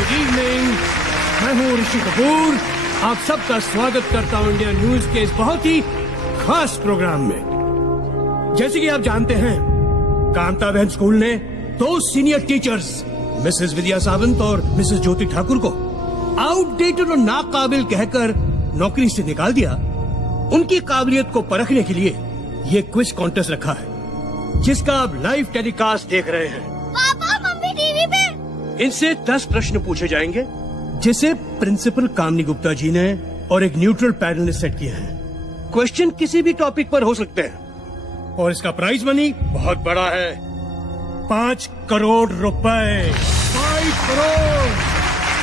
Good evening. मैं हूँ ऋषि कपूर। आप सबका स्वागत करता हूँ इंडिया न्यूज के इस बहुत ही खास प्रोग्राम में। जैसे कि आप जानते हैं, कांता बहन स्कूल ने 2 सीनियर टीचर्स मिसेस विद्या सावंत और मिसेस ज्योति ठाकुर को आउटडेटेड और नाकाबिल कहकर नौकरी से निकाल दिया। उनकी काबिलियत को परखने के लिए ये क्विज कॉन्टेस्ट रखा है, जिसका आप लाइव टेलीकास्ट देख रहे हैं। पापा, मम्मी टीवी पे। इनसे 10 प्रश्न पूछे जाएंगे, जिसे प्रिंसिपल कामनी गुप्ता जी ने और एक न्यूट्रल पैनल ने सेट किया है। क्वेश्चन किसी भी टॉपिक पर हो सकते हैं और इसका प्राइज मनी बहुत बड़ा है, 5 करोड़ रुपए। 5 करोड़,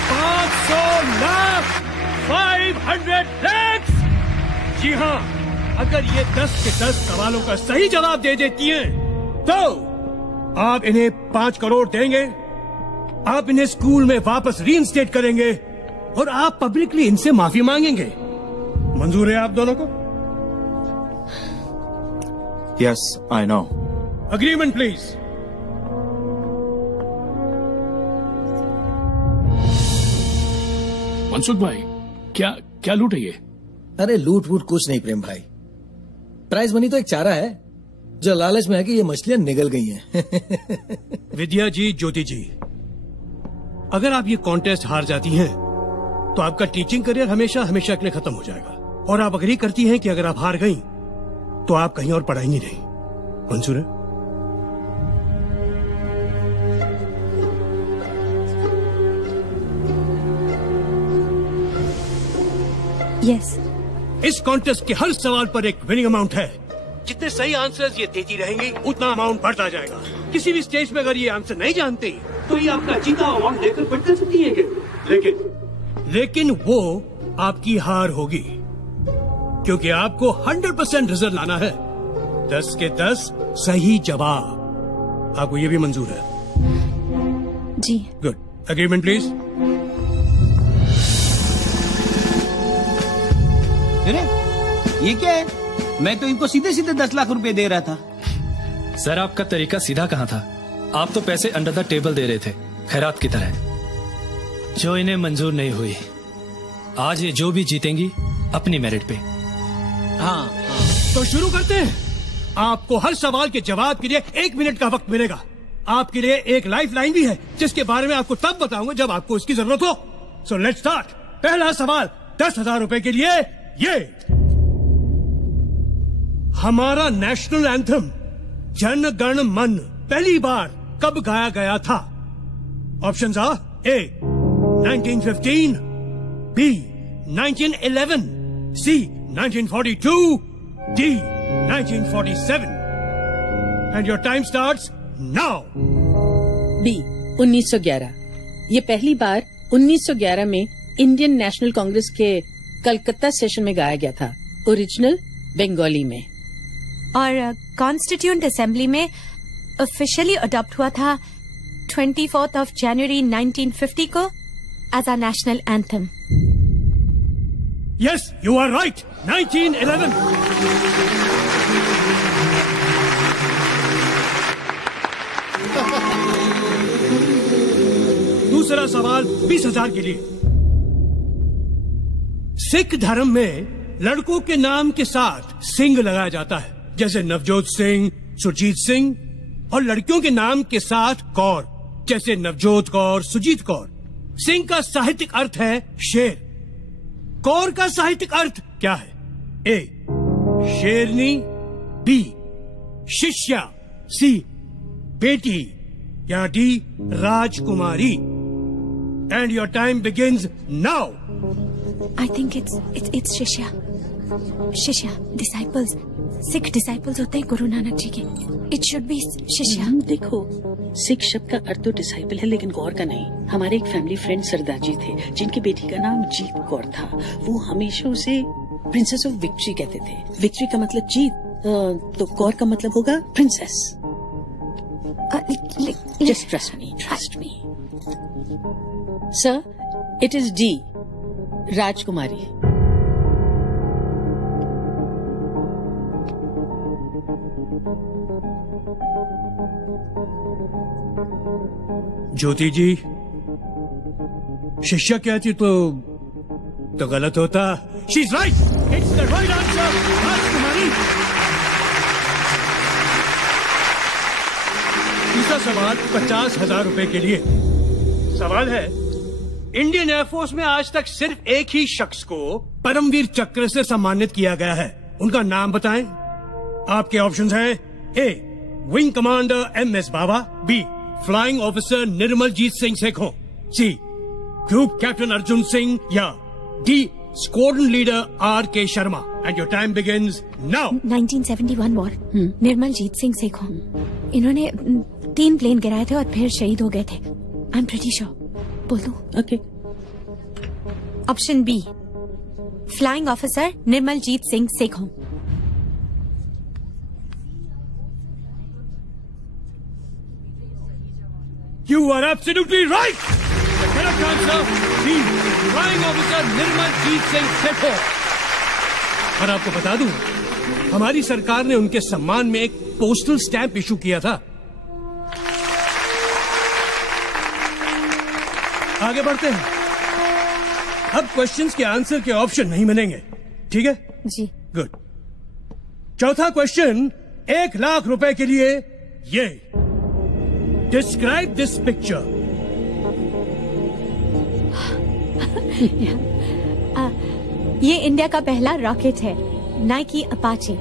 500 लाख, 500 लाख। जी हाँ, अगर ये 10 के 10 सवालों का सही जवाब दे देती हैं, तो आप इन्हें 5 करोड़ देंगे, आप इन्हें स्कूल में वापस रीइंस्टेट करेंगे और आप पब्लिकली इनसे माफी मांगेंगे। मंजूर है आप दोनों को? Yes, I know. Agreement please. Mansukh भाई, क्या क्या लूट है ये? अरे लूट वूट कुछ नहीं प्रेम भाई। प्राइज मनी तो एक चारा है जो लालच में है कि ये मछलियां निगल गई हैं। विद्या जी, ज्योति जी, अगर आप ये कॉन्टेस्ट हार जाती हैं, तो आपका टीचिंग करियर हमेशा हमेशा के लिए खत्म हो जाएगा। और आप अग्री करती हैं कि अगर आप हार गईं, तो आप कहीं और पढ़ाएंगी नहीं। मंजूर है? यस। इस कॉन्टेस्ट के हर सवाल पर एक विनिंग अमाउंट है। जितने सही आंसर्स ये देती रहेंगी, उतना अमाउंट बढ़ता जाएगा। किसी भी स्टेज पे अगर ये आंसर नहीं जानती, तो ये आपका जीता अमाउंट लेकर बढ़ कर सकती है। लेकिन वो आपकी हार होगी, क्योंकि आपको 100% रिजल्ट लाना है। 10 के 10 सही जवाब। आपको ये भी मंजूर है? जी। गुड। Agreement please. अरे ये क्या है? मैं तो इनको सीधे सीधे 10 लाख रुपए दे रहा था। सर, आपका तरीका सीधा कहाँ था? आप तो पैसे अंडर द टेबल दे रहे थे, खैरात की तरह, जो इन्हें मंजूर नहीं हुई। आज ये जो भी जीतेंगी अपनी मेरिट पे। हाँ। तो शुरू करते हैं। आपको हर सवाल के जवाब के लिए 1 मिनट का वक्त मिलेगा। आपके लिए एक लाइफ लाइन भी है, जिसके बारे में आपको तब बताऊंगा जब आपको इसकी जरूरत हो। So let's start. पहला सवाल 10,000 रुपए के लिए। ये हमारा नेशनल एंथम जन गण मन पहली बार कब गाया गया था? Options are: A 1915, B 1911, C 1942, D 1947। And your time starts now. B 1911। ये पहली बार 1911 में इंडियन नेशनल कांग्रेस के कलकत्ता सेशन में गाया गया था, ओरिजिनल बंगाली में। और कॉन्स्टिट्यूएंट असेंबली में ऑफिशियली अडॉप्ट हुआ था 24 जनवरी 1950 को as a national anthem. Yes, you are right. 1911। दूसरा सवाल 20,000 के लिए। सिख धर्म में लड़कों के नाम के साथ सिंह लगाया जाता है, जैसे नवजोत सिंह, सुरजीत सिंह, और लड़कियों के नाम के साथ कौर, जैसे नवजोत कौर, सुजीत कौर। सिंह का साहित्यिक अर्थ है शेर। कौर का साहित्यिक अर्थ क्या है? ए शेरनी, बी शिष्या, सी बेटी, या D Rajkumari. And your time begins now. I think it's शिष्या। शिष्या डिसाइपल्स, सिख डिसाइपल्स होते हैं गुरु नानक जी के। इट शुड बी शिष्या। देखो, सिख शब्द का अर्थ तो डिसाइपल है, लेकिन कौर का नहीं। हमारे एक फैमिली फ्रेंड सरदार जी थे, जिनकी बेटी का नाम जीत कौर था। वो हमेशा उसे प्रिंसेस ऑफ विक्ट्री कहते थे। विक्ट्री का मतलब जीत, तो कौर का मतलब होगा princess. Just trust me sir, it is D राजकुमारी। ज्योति जी, शिष्या कहती तो गलत होता। She is right, it's the right answer. राजकुमारी। तीसरा सवाल 50,000 रुपए के लिए। सवाल है, इंडियन एयरफोर्स में आज तक सिर्फ एक ही शख्स को परमवीर चक्र से सम्मानित किया गया है, उनका नाम बताएं। आपके ऑप्शंस हैं A wing commander MS Baba, B flying officer Nirmaljit Singh Sekhon, C group captain Arjun Singh, या D squadron leader RK Sharma. And your time begins now. 1971 war, Nirmaljit Singh Sekhon. इन्होंने 3 प्लेन गिराए थे और फिर शहीद हो गए थे। I am pretty sure. बोल दो। Okay. Option B flying officer Nirmaljit Singh Sekhon. You are absolutely right. The correct answer is Flying Officer Nirmaljit Singh Sekhon. और आपको बता दूं, हमारी सरकार ने उनके सम्मान में एक पोस्टल स्टैंप इशू किया था। आगे बढ़ते हैं। अब क्वेश्चंस के आंसर के ऑप्शन नहीं मिलेंगे, ठीक है? जी। गुड। चौथा क्वेश्चन 1 लाख रुपए के लिए ये। Describe this picture. ये इंडिया का पहला रॉकेट है, नाइकी अपाचे।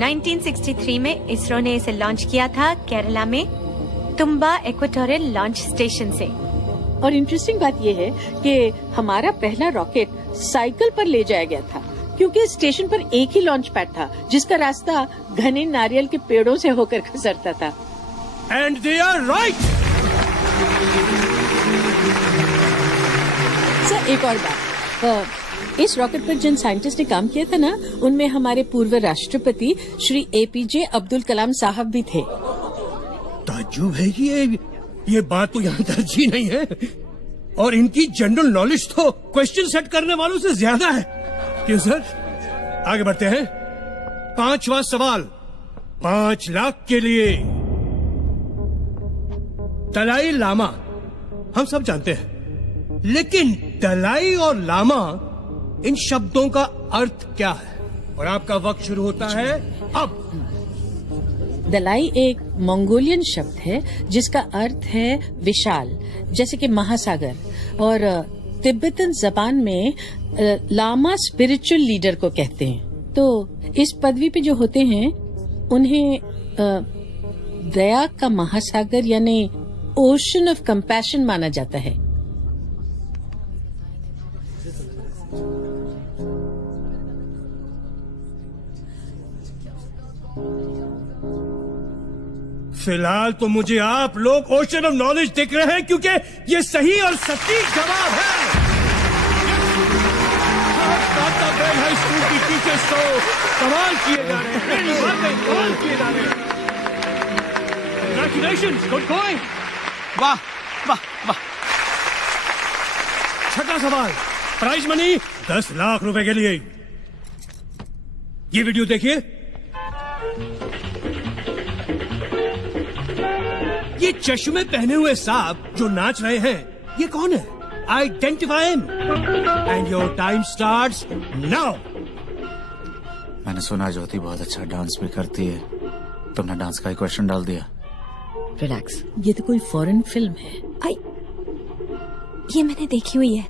1963 में इसरो ने इसे लॉन्च किया था केरला में तुम्बा इक्वेटोरियल लॉन्च स्टेशन से। और इंटरेस्टिंग बात यह है कि हमारा पहला रॉकेट साइकिल पर ले जाया गया था, क्योंकि स्टेशन पर एक ही लॉन्च पैड था जिसका रास्ता घने नारियल के पेड़ों से होकर गुजरता था। And they are right. Sir, एक और बात, इस रॉकेट पर जिन साइंटिस्ट ने काम किया था ना, उनमें हमारे पूर्व राष्ट्रपति श्री APJ अब्दुल कलाम साहब भी थे। ताज्जुब है कि ये बात तो यहाँ तरजीह नहीं है, और इनकी जनरल नॉलेज तो क्वेश्चन सेट करने वालों से ज्यादा है। क्यों सर? आगे बढ़ते हैं। 5वां सवाल 5 लाख के लिए। दलाई लामा हम सब जानते हैं, लेकिन दलाई और लामा, इन शब्दों का अर्थ क्या है? और आपका वक्त शुरू होता है अब। दलाई एक मंगोलियन शब्द है जिसका अर्थ है विशाल, जैसे कि महासागर, और तिब्बतन जबान में लामा स्पिरिचुअल लीडर को कहते हैं। तो इस पदवी पे जो होते हैं उन्हें दया का महासागर यानी ओशन ऑफ कंपैशन माना जाता है। फिलहाल तो मुझे आप लोग ओशन ऑफ नॉलेज दिख रहे हैं, क्योंकि ये सही और सटीक जवाब है। हाई स्कूल की टीचर्स तो कमाल किए जा रहे हैं, कमाल किए जा रहे हैं। Congratulations, good going. वाह वाह वाह। छठा सवाल, प्राइज मनी 10 लाख रुपए के लिए। ये वीडियो देखिए। ये चश्मे पहने हुए सांप जो नाच रहे हैं, ये कौन है? Identify him and your time starts now. मैंने सुना ज्योति बहुत अच्छा डांस भी करती है, तुमने डांस का ही क्वेश्चन डाल दिया। रिलैक्स, ये तो कोई फॉरेन फिल्म है। ये मैंने देखी हुई है।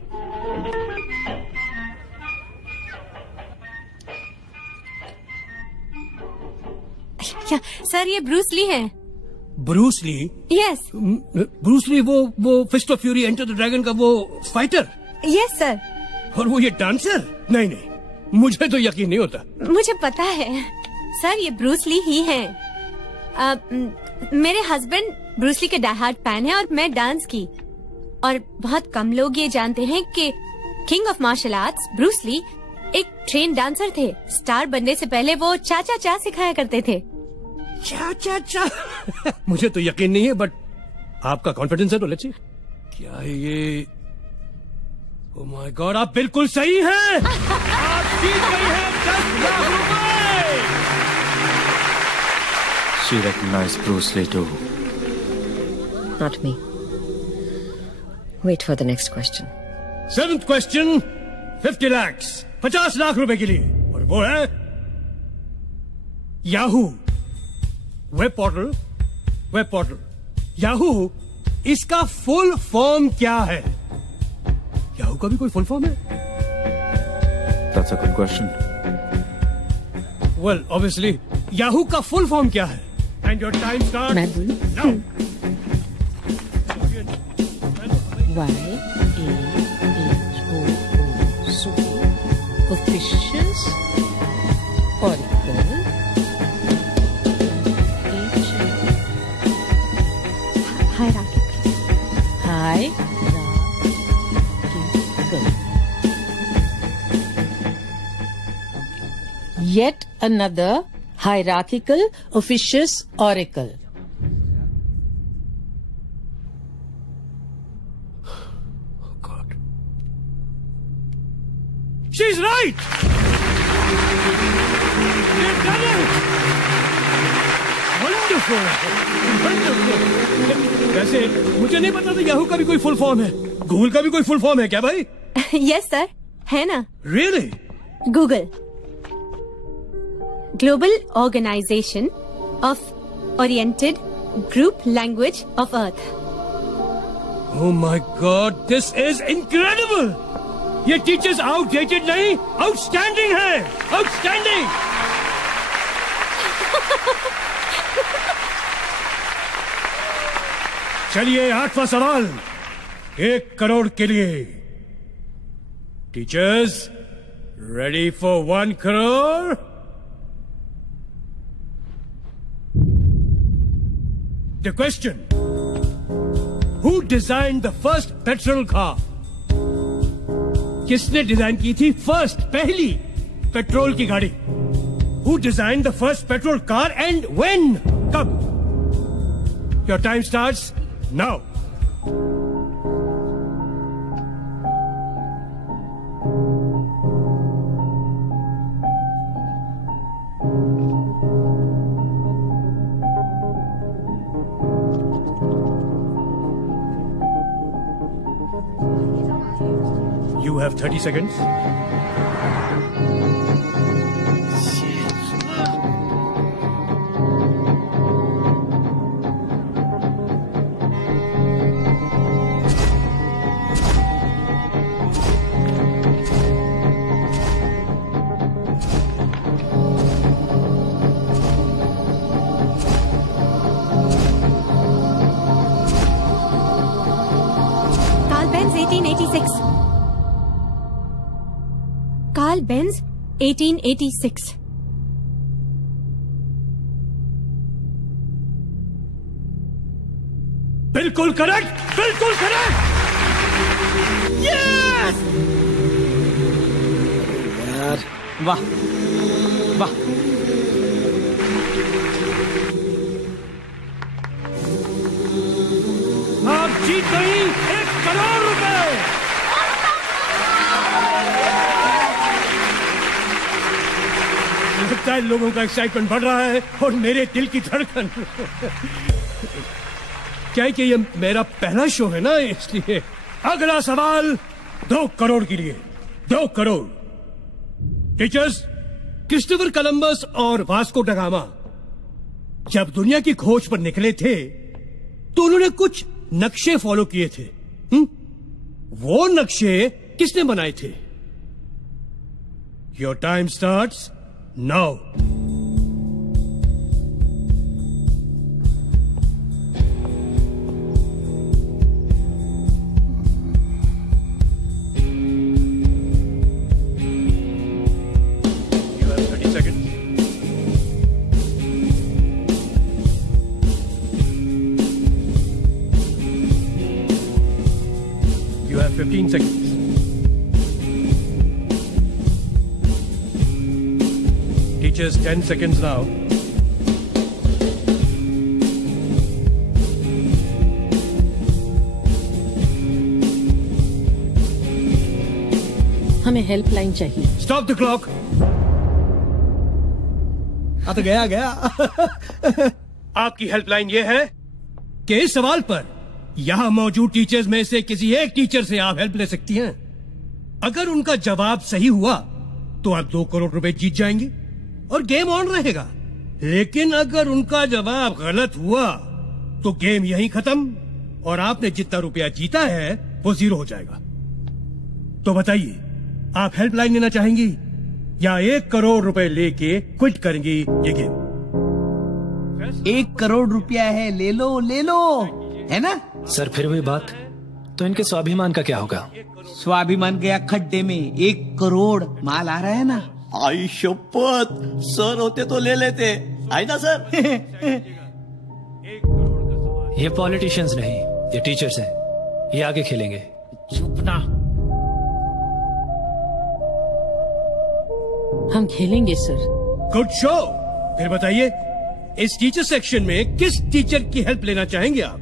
क्या सर, ये ब्रूस ली है? Bruce Lee? Yes. Bruce Lee वो Fist of Fury Enter the Dragon का वो फाइटर? Yes sir. और वो ये डांसर? नहीं नहीं, मुझे तो यकीन नहीं होता। मुझे पता है सर, ये ब्रूस ली ही है। मेरे हस्बैंड ब्रूस ली के डाई हार्ड फैन है और मैं डांस की। और बहुत कम लोग ये जानते हैं कि king of martial arts Bruce Lee एक ट्रेन डांसर थे। स्टार बनने से पहले वो चाचा चा सिखाया करते थे। चा मुझे तो यकीन नहीं है, बट आपका कॉन्फिडेंस है तो लेट्स सी। क्या है ये? ओह माय गॉड, आप बिल्कुल सही हैं। आप जीत गई हैं 10 लाख रुपए। She recognized Bruce Lee too. Not me. Wait for the next question. 7th question, 50 lakhs, 50 lakh रुपए के लिए, और वो है याहू वेब पोर्टल। याहू, इसका फुल फॉर्म क्या है? याहू का भी कोई फुल फॉर्म है? That's a good question. Well, obviously, Yahoo का फुल फॉर्म क्या है? And your time starts मैं बोलूं? now. YAHOO, so officious, Oracle, hierarchical. Yet another hierarchical, officious oracle. She's right! They've done it! Wonderful! Wonderful! वैसे मुझे नहीं पता था याहू का भी कोई फुल फॉर्म है। गूगल का भी कोई फुल फॉर्म है क्या भाई? यस सर, है ना। Really? Google, global organisation of oriented group language of earth. Oh my God, this is incredible! ये टीचर्स आउटडेटेड नहीं, आउटस्टैंडिंग है, आउटस्टैंडिंग। चलिए 8वां सवाल, 1 करोड़ के लिए। Teachers ready for 1 crore? The question: Who designed the first petrol car? किसने design की थी पहली पेट्रोल की गाड़ी? Who designed the first petrol car and when? कब? Your time starts now. You have 30 seconds. Carl Benz 1886. Carl Benz 1886. बिल्कुल correct, बिल्कुल correct. Yes! यार वाह वाह। आप जीत गई 1 करोड़ रुपए। लगता है लोगों का एक्साइटमेंट बढ़ रहा है और मेरे दिल की धड़कन। क्या है कि ये मेरा पहला शो है ना, इसलिए। अगला सवाल 2 करोड़ के लिए। 2 करोड़। टीचर्स, क्रिस्टोफर कोलंबस और वास्को ड गामा जब दुनिया की खोज पर निकले थे तो उन्होंने कुछ नक्शे फॉलो किए थे। वो नक्शे किसने बनाए थे? Your time starts now. You have 30 seconds. You have 15 seconds. Teachers, 10 seconds now. हमें हेल्पलाइन चाहिए। Stop the clock. तो गया आपकी हेल्पलाइन ये है कि इस सवाल पर यहाँ मौजूद टीचर्स में से किसी एक टीचर से आप हेल्प ले सकती हैं। अगर उनका जवाब सही हुआ तो आप 2 करोड़ रुपए जीत जाएंगे और गेम ऑन रहेगा। लेकिन अगर उनका जवाब गलत हुआ तो गेम यहीं खत्म और आपने जितना रुपया जीता है वो 0 हो जाएगा। तो बताइए, आप हेल्पलाइन लेना चाहेंगी या 1 करोड़ रुपए लेके क्विट करेंगी ये गेम? 1 करोड़ रुपया है, ले लो, है ना? सर फिर वही बात, तो इनके स्वाभिमान का क्या होगा? स्वाभिमान गया खड्डे में, 1 करोड़ माल आ रहा है ना। आई शपथ, सर होते तो ले लेते, आई ना सर? ये पॉलिटिशियंस नहीं, ये टीचर्स हैं, ये आगे खेलेंगे। चुप ना। हम खेलेंगे सर। Good show. फिर बताइए, इस टीचर सेक्शन में किस टीचर की हेल्प लेना चाहेंगे आप?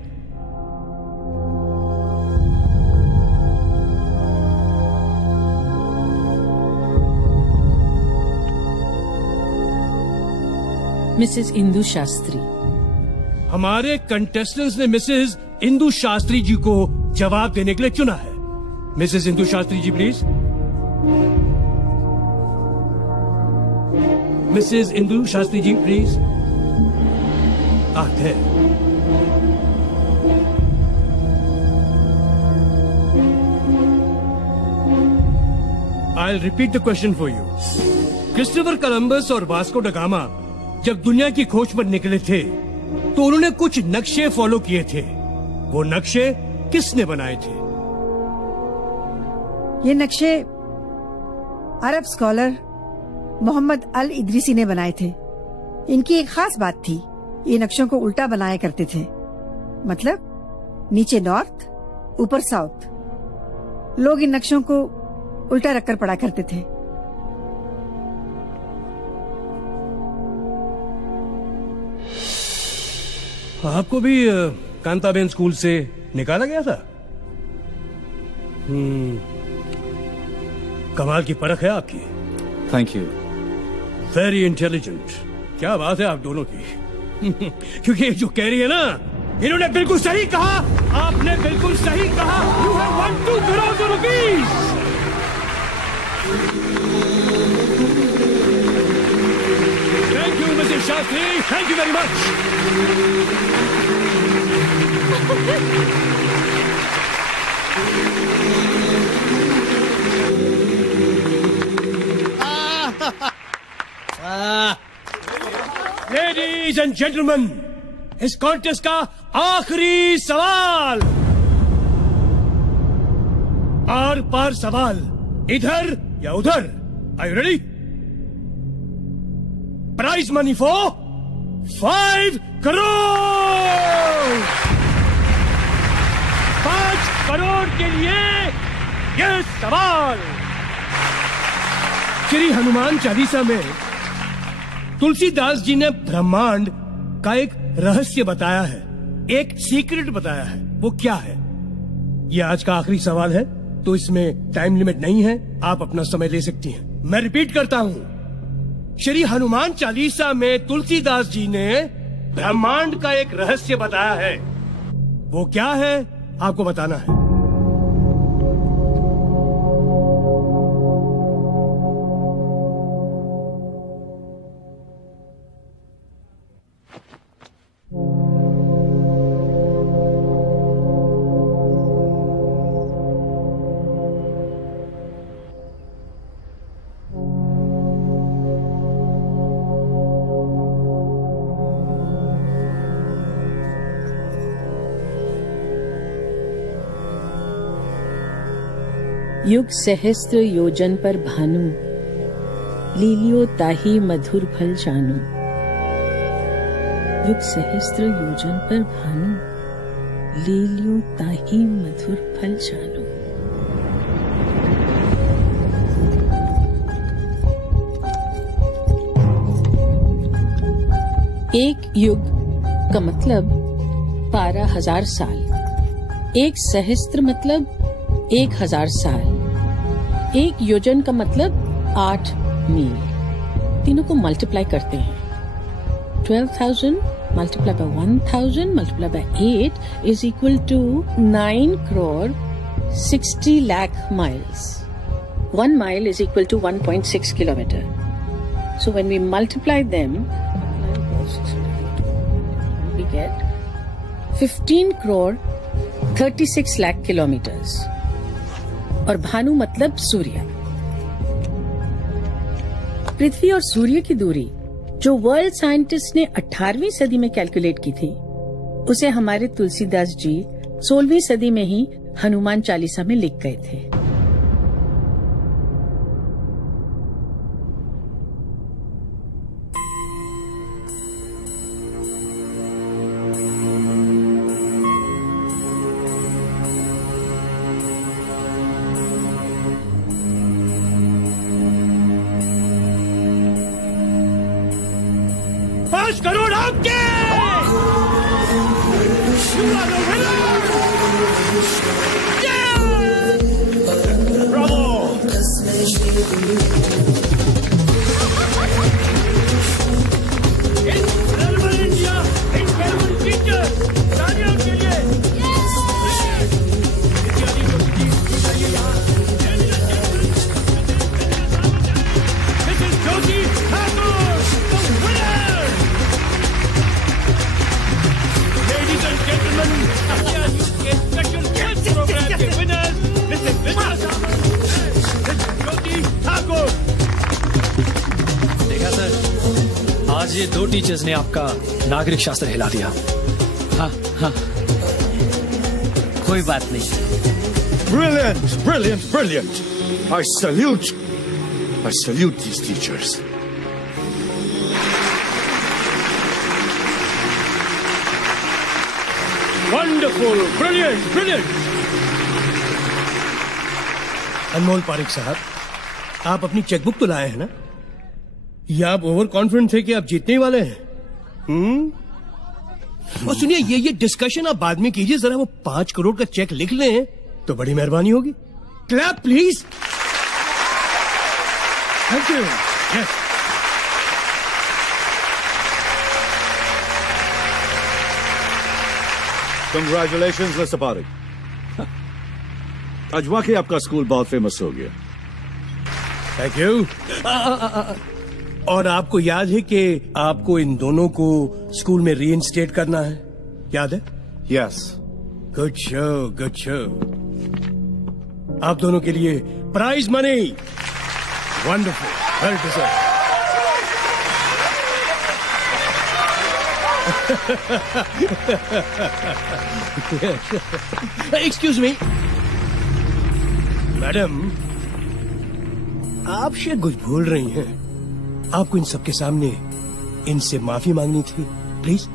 मिसेस इंदु शास्त्री। हमारे कंटेस्टेंट्स ने मिसेस इंदु शास्त्री जी को जवाब देने के लिए चुना है। Mrs Indu Shastri ji please. Mrs Indu Shastri ji please. आते। I'll repeat the question for you. Christopher Columbus और वास्को ड गामा जब दुनिया की खोज पर निकले थे तो उन्होंने कुछ नक्शे फॉलो किए थे। वो नक्शे किसने बनाए थे? ये नक्शे अरब स्कॉलर मोहम्मद अल इदरीसी ने बनाए थे। इनकी एक खास बात थी, ये नक्शों को उल्टा बनाया करते थे। मतलब नीचे नॉर्थ, ऊपर साउथ। लोग इन नक्शों को उल्टा रखकर पढ़ा करते थे। आपको भी कांताबेन स्कूल से निकाला गया था? कमाल की परख है आपकी। Thank you. Very intelligent. क्या बात है आप दोनों की। क्योंकि जो कह रही है ना, इन्होंने बिल्कुल सही कहा। आपने बिल्कुल सही कहा। You have won 2 crore rupees. Thank you Mrs Shastri, thank you very much. Ladies and gentlemen, इस कॉन्टेस्ट का आखिरी सवाल। आर पार सवाल, इधर या उधर। Are you ready? Prize money for 5 crore. 5 crore के लिए ये सवाल। श्री हनुमान चालीसा में तुलसीदास जी ने ब्रह्मांड का एक रहस्य बताया है, एक सीक्रेट बताया है। वो क्या है? ये आज का आखिरी सवाल है, तो इसमें टाइम लिमिट नहीं है, आप अपना समय ले सकती हैं। मैं रिपीट करता हूँ, श्री हनुमान चालीसा में तुलसीदास जी ने ब्रह्मांड का एक रहस्य बताया है। वो क्या है आपको बताना है। युग सहस्त्र योजन पर भानु, लीलियो ताही मधुर फल जानू। युग सहस्त्र योजन पर भानु, लीलियो ताही मधुर फल जानू। एक युग का मतलब 12,000 साल। एक सहस्त्र मतलब 1,000 साल। एक योजन का मतलब 8 मील। तीनों को मल्टीप्लाई करते हैं। 12,000 multiply by 1000 multiply by 8 is equal to 9 crore 60 lakh miles. 1 mile is equal to 1.6 kilometer. So when we multiply them, we get 15 crore 36 lakh kilometers. और भानु मतलब सूर्य। पृथ्वी और सूर्य की दूरी जो वर्ल्ड साइंटिस्ट ने 18वीं सदी में कैलकुलेट की थी, उसे हमारे तुलसीदास जी 16वीं सदी में ही हनुमान चालीसा में लिख गए थे। करोड़ आपके। You are the winner! Yeah! Bravo! Incredible India! Incredible teacher! तालियां उनके लिए! This is Jyoti Thakur, the winner! Ladies and gentlemen, India News के special guest program के winners, Mrs. Vidya Saman and Mrs. Jyoti Thakur. देखा sir, आज ये 2 teachers ने आपका नागरिक शास्त्र हिला दिया। हाँ हाँ, कोई बात नहीं। Brilliant, brilliant, brilliant. I salute these teachers. Wonderful, brilliant, brilliant. अनमोल पारिक साहब, आप अपनी चेकबुक तो लाए हैं ना? या आप ओवर कॉन्फिडेंट थे कि आप जीतने ही वाले हैं? और सुनिए, ये डिस्कशन आप बाद में कीजिए, जरा वो 5 करोड़ का चेक लिख लें तो बड़ी मेहरबानी होगी। Clap please. Thank you. Yes. Congratulations, Mr. Parik. आज वाकई आपका स्कूल बहुत फेमस हो गया। Thank you. और आपको याद है कि आपको इन दोनों को स्कूल में रीइंस्टेट करना है, याद है? Yes. Good show, good show. आप दोनों के लिए prize money. Wonderful, well deserved. Excuse me madam, आप शायद कुछ भूल रही हैं। आपको इन सबके सामने इनसे माफी मांगनी थी, प्लीज।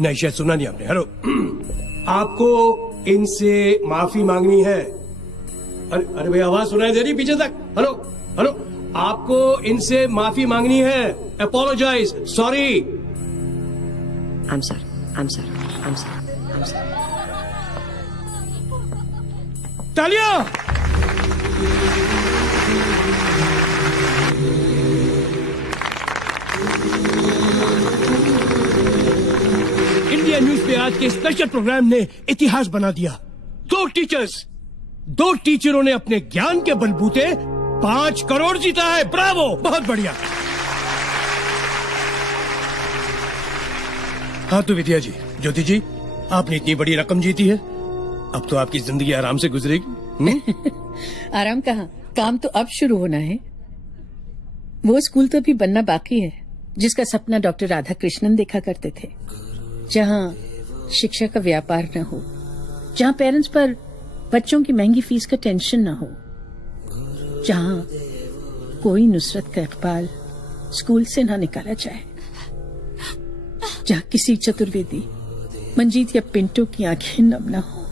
नहीं, शायद सुना नहीं आपने। हेलो, आपको इनसे माफी मांगनी है। अरे भाई, आवाज सुनाई दे रही पीछे तक? हेलो हेलो, आपको इनसे माफी मांगनी है। Apologise, sorry. I'm sorry. तालियां। इंडिया न्यूज पे आज के स्पेशल प्रोग्राम ने इतिहास बना दिया। 2 टीचरों ने अपने ज्ञान के बलबूते 5 करोड़ जीता है। ब्रावो, बहुत बढ़िया। हाँ तो विद्या जी, ज्योति जी, आपने इतनी बड़ी रकम जीती है, अब तो आपकी जिंदगी आराम से गुजरेगी। आराम कहाँ, काम तो अब शुरू होना है। वो स्कूल तो अभी बनना बाकी है जिसका सपना डॉक्टर राधा कृष्णन देखा करते थे, जहाँ शिक्षा का व्यापार न हो, जहाँ पेरेंट्स पर बच्चों की महंगी फीस का टेंशन न हो, जहाँ कोई नुसरत का इकबाल स्कूल से ना निकाला जाए, जहाँ किसी चतुर्वेदी, मंजीत या पिंटो की आंखें नम न हो।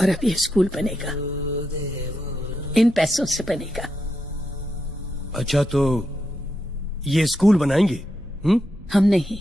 और अब ये स्कूल बनेगा, इन पैसों से बनेगा। अच्छा, तो ये स्कूल बनाएंगे? हम नहीं,